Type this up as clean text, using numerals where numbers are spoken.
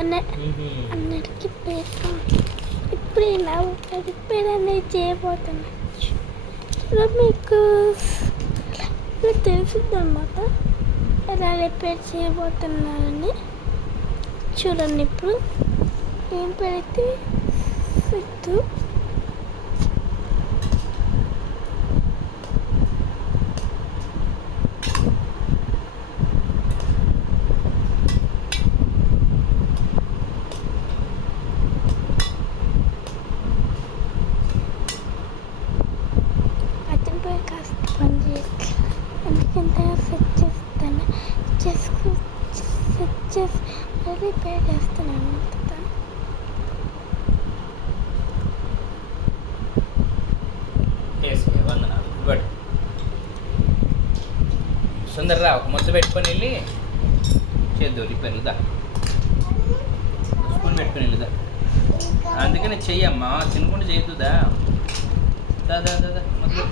అన్నిటికీ పేరు ఇప్పుడు నా రిపేర్ అనేది చేయబోతున్నా. మీకు తెలుసుద్దన్నమాట ఎలా రిపేర్ చేయబోతున్నారని. చూడండి, ఇప్పుడు ఏం పెడితే సిద్ధు కాస్త పని చేయాలి. ఎందుకంటే సెట్ చేస్తాను, సెట్ చేసి రిపేర్ చేస్తున్నాను. సుందరరా, ఒక ముద్ద పెట్టుకొని వెళ్ళి చేద్దాం రిపేర్లుదా. స్పూన్ పెట్టుకొని వెళ్ళుదా. అందుకనే చెయ్యమ్మా, తినకుండా చేయొద్దుదా. దా దా దా మొదలు